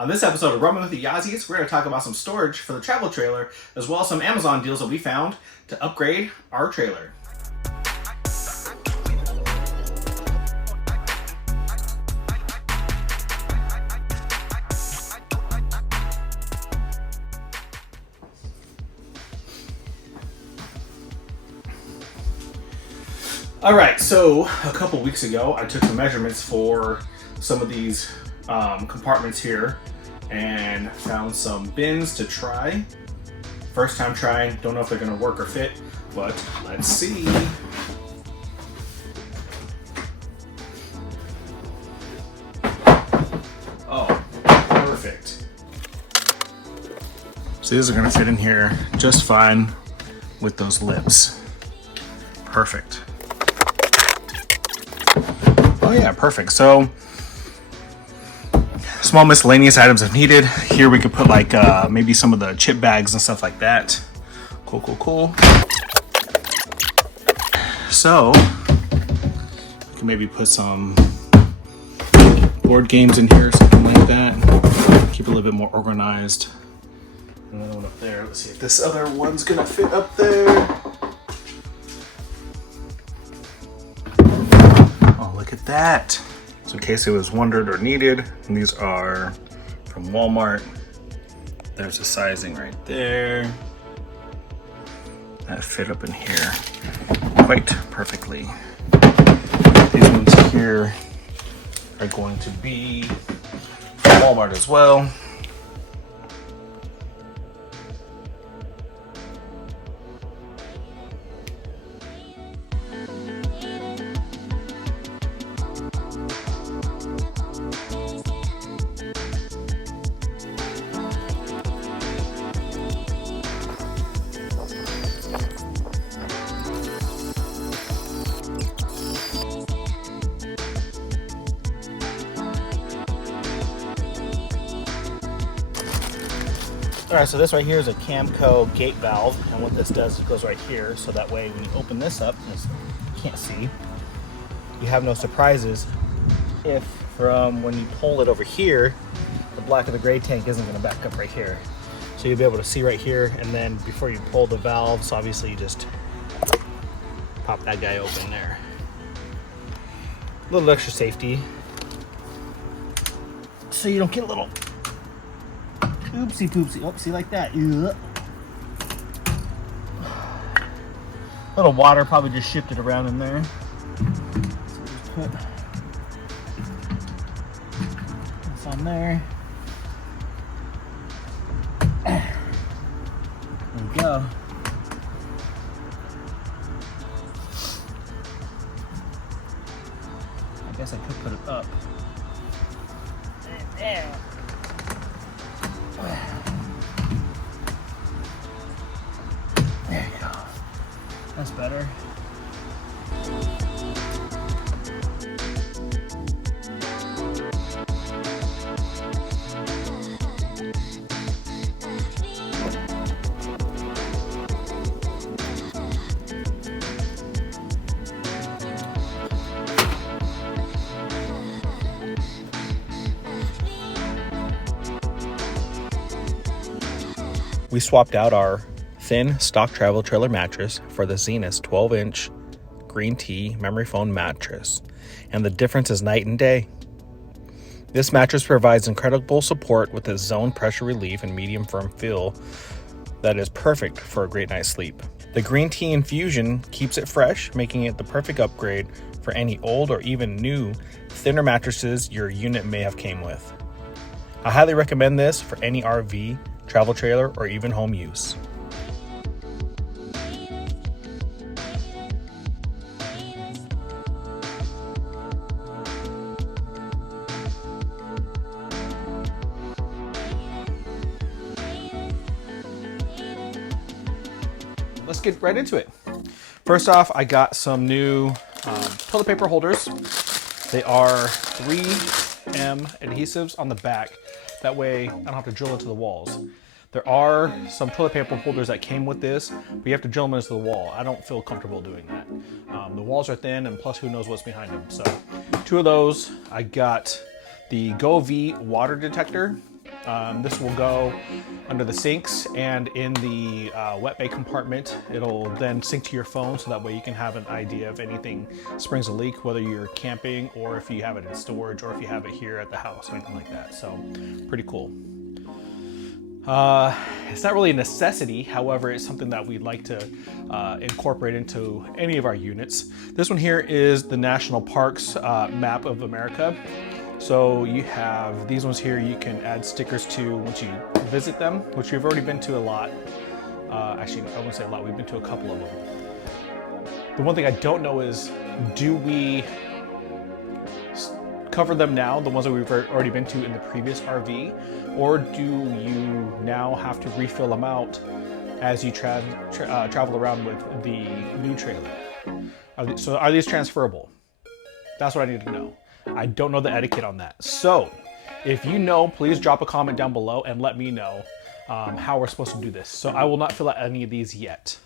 On this episode of Roaming with the Yazzies, we're going to talk about some storage for the travel trailer, as well as some Amazon deals that we found to upgrade our trailer. Alright, so a couple weeks ago, I took some measurements for some of these compartments here and found some bins to try. First time trying, don't know if they're going to work or fit, but let's see. Oh, perfect. So these are going to fit in here just fine with those lips. Perfect. Oh yeah, perfect. So small miscellaneous items if needed. Here we could put like maybe some of the chip bags and stuff like that. Cool. So we can maybe put some board games in here, something like that. Keep it a little bit more organized. Another one up there. Let's see if this other one's gonna fit up there. Look at that. So in case it was wondered or needed, and these are from Walmart. There's the sizing right there. That fit up in here quite perfectly. These ones here are going to be from Walmart as well. Alright, so this right here is a Cameo gate valve, and what this does is it goes right here, so that way when you open this up, as you can't see, you have no surprises if from when you pull it over here, the black of the gray tank isn't going to back up right here. So you'll be able to see right here, and then before you pull the valves, obviously you just pop that guy open there. A little extra safety, so you don't get a little oopsie. Oh, see, like that. Ugh. A little water probably just shifted around in there. So just put this on there. There we go. I guess I could put it up. There. There you go. That's better. We swapped out our thin stock travel trailer mattress for the Zenith 12-inch green tea memory foam mattress, and the difference is night and day. This mattress provides incredible support with its zone pressure relief and medium firm feel that is perfect for a great night's sleep. The green tea infusion keeps it fresh, making it the perfect upgrade for any old or even new thinner mattresses your unit may have came with. I highly recommend this for any RV, travel trailer, or even home use. Let's get right into it. First off, I got some new toilet paper holders. They are 3M adhesives on the back. That way I don't have to drill into the walls. There are some toilet paper holders that came with this, but you have to drill them into the wall. I don't feel comfortable doing that. The walls are thin, and plus who knows what's behind them. So 2 of those. I got the Go V water detector, This will go under the sinks and in the wet bay compartment. It'll then sync to your phone, so that way you can have an idea if anything springs a leak, whether you're camping or if you have it in storage or if you have it here at the house, anything like that. So pretty cool. It's not really a necessity, however, it's something that we'd like to incorporate into any of our units. This one here is the National Parks map of America. So you have these ones here you can add stickers to once you visit them, which we've already been to a lot. Actually, I wouldn't say a lot, we've been to a couple of them. The one thing I don't know is, do we cover them now, the ones that we've already been to in the previous RV, or do you now have to refill them out as you travel around with the new trailer? So are these transferable? That's what I need to know. I don't know the etiquette on that. So if you know, please drop a comment down below and let me know how we're supposed to do this. So I will not fill out any of these yet.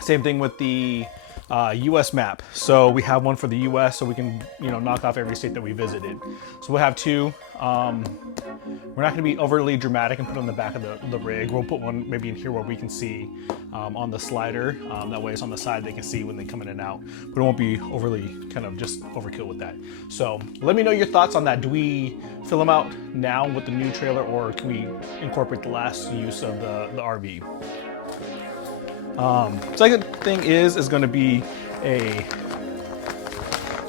Same thing with the US map. So we have one for the US, so we can, you know, knock off every state that we visited. So we'll have two. We're not going to be overly dramatic and put it on the back of the rig. We'll put one maybe in here where we can see on the slider. That way it's on the side, they can see when they come in and out. But it won't be overly kind of just overkill with that. So let me know your thoughts on that. Do we fill them out now with the new trailer, or can we incorporate the last use of the RV? Second thing is going to be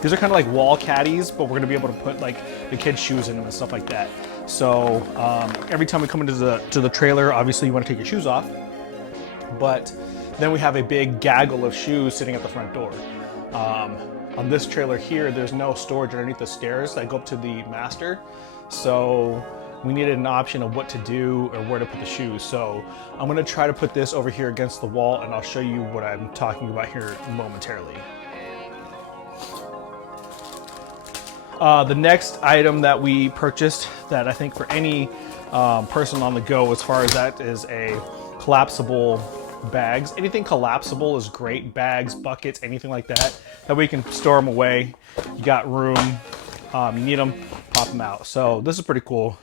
these are kind of like wall caddies, but we're going to be able to put like the kids' shoes in them and stuff like that. So every time we come into the trailer, obviously you want to take your shoes off, but then we have a big gaggle of shoes sitting at the front door. On this trailer here, there's no storage underneath the stairs that go up to the master, so we needed an option of what to do or where to put the shoes. So I'm going to try to put this over here against the wall, and I'll show you what I'm talking about here momentarily. The next item that we purchased that I think for any person on the go as far as that is a collapsible bags. Anything collapsible is great. Bags, buckets, anything like that. That way you can store them away. You got room. You need them, pop them out. So this is pretty cool.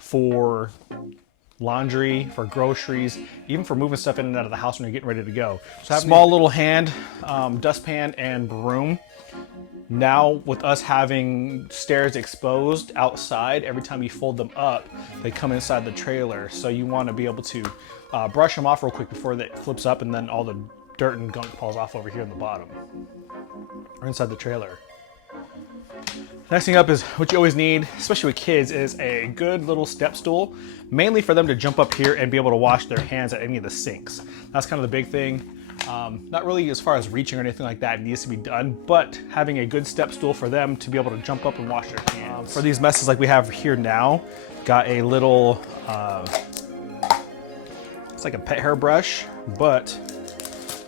For laundry, for groceries, even for moving stuff in and out of the house when you're getting ready to go. So have a small little hand dustpan and broom. Now with us having stairs exposed outside, every time you fold them up, they come inside the trailer. So you want to be able to brush them off real quick before that flips up, and then all the dirt and gunk falls off over here in the bottom or inside the trailer. Next thing up is what you always need, especially with kids, is a good little step stool, mainly for them to jump up here and be able to wash their hands at any of the sinks. That's kind of the big thing. Not really as far as reaching or anything like that needs to be done, but having a good step stool for them to be able to jump up and wash their hands. For these messes like we have here now, got a little, it's like a pet hairbrush, but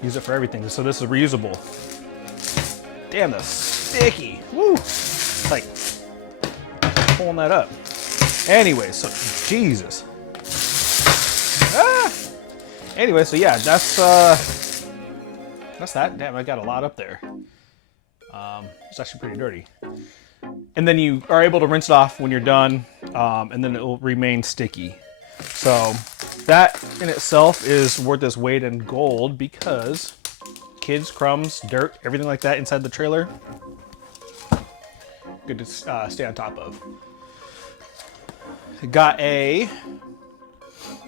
use it for everything. So this is reusable. Damn, that's sticky. Woo! It's like pulling that up. Anyway, so Jesus. Anyway, so yeah, that's that. Damn, I got a lot up there. It's actually pretty dirty. And then you are able to rinse it off when you're done, and then it will remain sticky. So that in itself is worth its weight in gold, because kids, crumbs, dirt, everything like that inside the trailer, good to stay on top of. Got a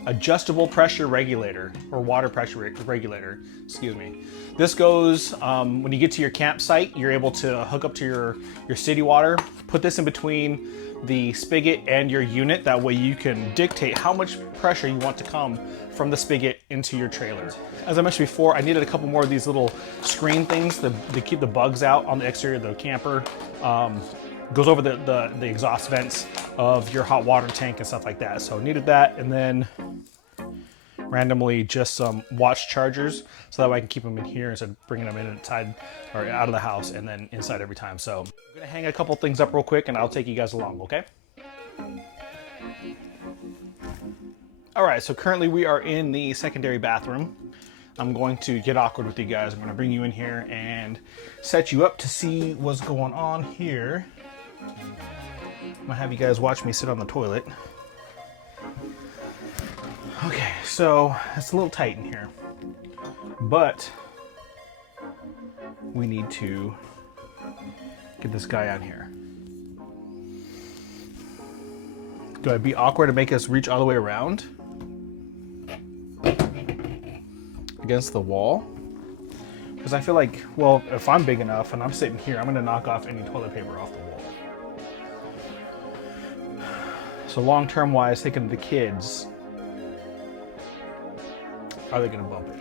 adjustable pressure regulator, or water pressure regulator, excuse me. This goes, when you get to your campsite, you're able to hook up to your city water, put this in between the spigot and your unit. That way you can dictate how much pressure you want to come from the spigot into your trailer. As I mentioned before, I needed a couple more of these little screen things to keep the bugs out on the exterior of the camper. Goes over the exhaust vents of your hot water tank and stuff like that. So needed that, and then randomly just some watch chargers, so that way I can keep them in here instead of bringing them inside or out of the house and then inside every time. So I'm gonna hang a couple things up real quick and I'll take you guys along, okay? All right, so currently we are in the secondary bathroom. I'm going to get awkward with you guys. I'm gonna bring you in here and set you up to see what's going on here. I'm gonna have you guys watch me sit on the toilet. Okay, so it's a little tight in here, but we need to get this guy out here. Do I be awkward to make us reach all the way around against the wall? Because I feel like, well, if I'm big enough and I'm sitting here, I'm gonna knock off any toilet paper off the wall. So long-term wise, thinking of the kids, are they gonna bump it?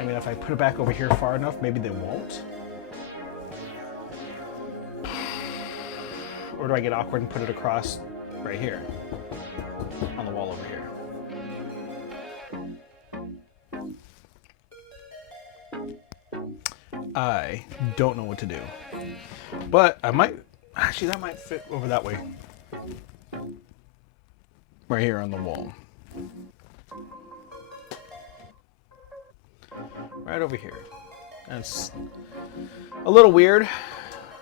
I mean, if I put it back over here far enough, maybe they won't. Or do I get awkward and put it across right here on the wall over here? I don't know what to do, but I might, actually that might fit over that way. Right here on the wall. Right over here. That's a little weird,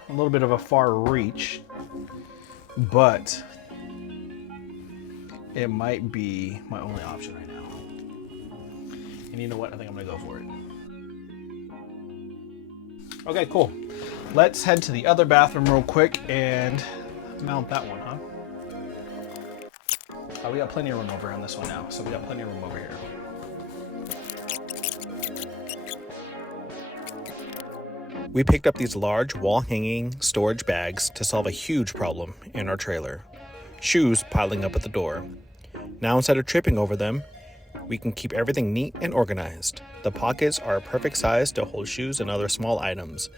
a little bit of a far reach, but it might be my only option right now. And you know what? I think I'm gonna go for it. Okay, cool. Let's head to the other bathroom real quick and mount that one, huh? We got plenty of room over on this one now, so we got plenty of room over here. We picked up these large wall-hanging storage bags to solve a huge problem in our trailer. Shoes piling up at the door. Now instead of tripping over them, we can keep everything neat and organized. The pockets are a perfect size to hold shoes and other small items,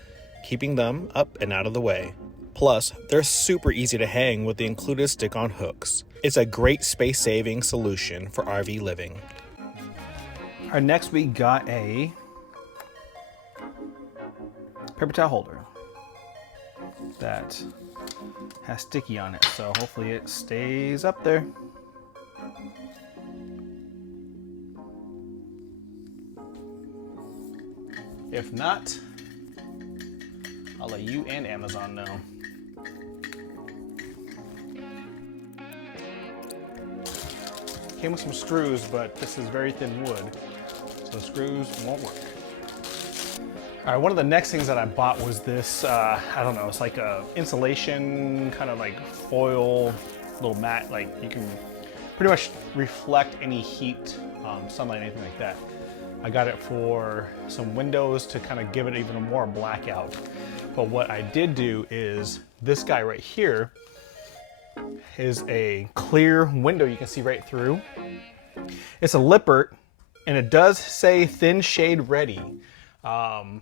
keeping them up and out of the way. Plus, they're super easy to hang with the included stick-on hooks. It's a great space-saving solution for RV living. All right, next we got a paper towel holder that has sticky on it, so hopefully it stays up there. If not, I'll let you and Amazon know. Came with some screws, but this is very thin wood, so the screws won't work. All right, one of the next things that I bought was this, I don't know, it's like a insulation, kind of like foil little mat, like you can pretty much reflect any heat, sunlight, anything like that. I got it for some windows to kind of give it even more blackout. But what I did do is this guy right here is a clear window you can see right through. It's a Lippert and it does say thin shade ready. I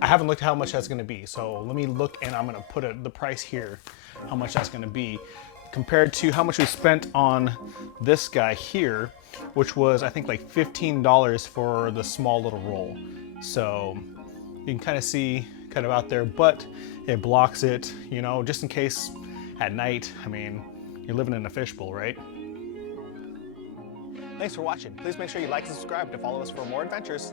haven't looked at how much that's going to be, so let me look and I'm going to put the price here, how much that's going to be compared to how much we spent on this guy here, which was I think like $15 for the small little roll. So you can kind of see kind of out there, but it blocks it, you know, just in case at night. I mean, you're living in a fishbowl, right? Thanks for watching. Please make sure you like and subscribe to follow us for more adventures.